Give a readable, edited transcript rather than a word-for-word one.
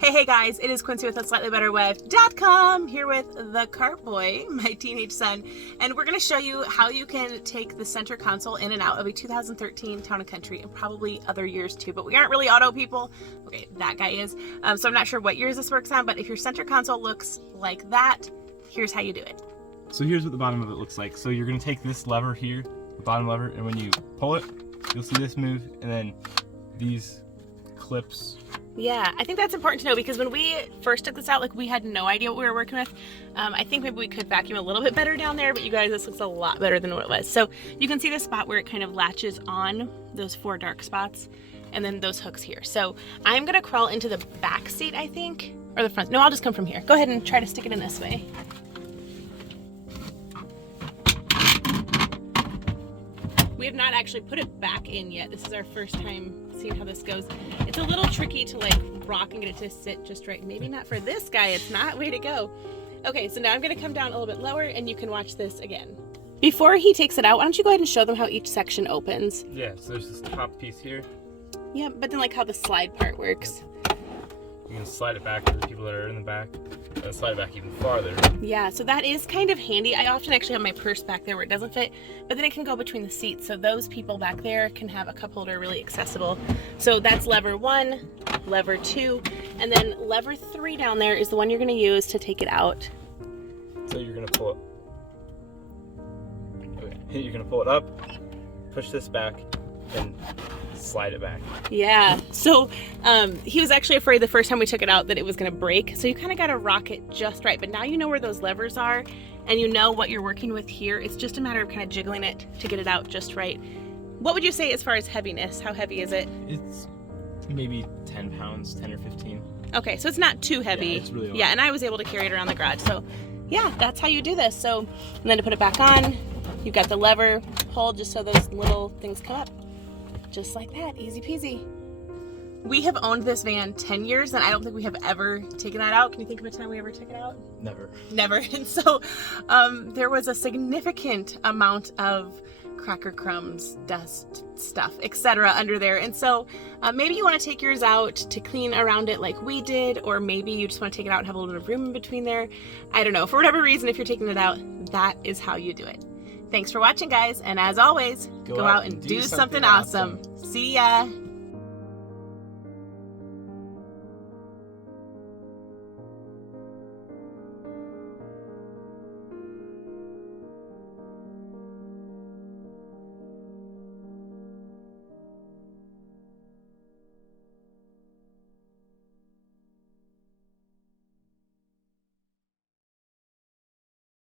Hey guys, it is Quincy with a here with the cart boy, my teenage son, and we're going to show you how you can take the center console in and out of a 2013 Town & Country, and probably other years too, but we aren't really auto people. Okay, that guy is, so I'm not sure what years this works on, but if your center console looks like that, here's how you do it. So here's what the bottom of it looks like. So you're going to take this lever here, the bottom lever, and when you pull it, you'll see this move, and then these clips. Yeah, I think that's important to know because when we first took this out, like we had no idea what we were working with. I think maybe we could vacuum a little bit better down there, but you guys, this looks a lot better than what it was. So you can see the spot where it kind of latches on those 4 dark spots and then those hooks here. So I'm gonna crawl into the back seat, I think, or the front. No, I'll just come from here. Go ahead and try to stick it in this way. We have not actually put it back in yet. This is our first time seeing how this goes. It's a little tricky to like rock and get it to sit just right. Maybe not for this guy, it's not. Way to go. Okay, so now I'm gonna come down a little bit lower and you can watch this again. Before he takes it out, why don't you go ahead and show them how each section opens? Yeah, so there's this top piece here. Yeah, but then like how the slide part works. You can slide it back for the people that are in the back, and slide it back even farther. Yeah, so that is kind of handy. I often actually have my purse back there where it doesn't fit, but then it can go between the seats. So those people back there can have a cup holder really accessible. So that's lever 1, lever 2, and then lever 3 down there is the one you're gonna use to take it out. So you're gonna pull it. Okay, you're gonna pull it up, push this back, and slide it back. Yeah, so he was actually afraid the first time we took it out that it was gonna break, so you kind of got to rock it just right. But now you know where those levers are and you know what you're working with here. It's just a matter of kind of jiggling it to get it out just right. What would you say as far as heaviness? How heavy is it? It's maybe 10 pounds, 10 or 15. Okay, so it's not too heavy. Yeah, it's really light. Yeah, and I was able to carry it around the garage. So yeah, that's how you do this. So, and then to put it back on, you've got the lever pull just so those little things come up. Just like that, easy peasy. We have owned this van 10 years and I don't think we have ever taken that out. Can you think of a time we ever took it out? Never. Never. And so there was a significant amount of cracker crumbs, dust, stuff, etc. under there. And so maybe you want to take yours out to clean around it like we did, or maybe you just want to take it out and have a little bit of room in between there. I don't know. For whatever reason, if you're taking it out, that is how you do it. Thanks for watching, guys, and as always, go out and do something awesome. See ya!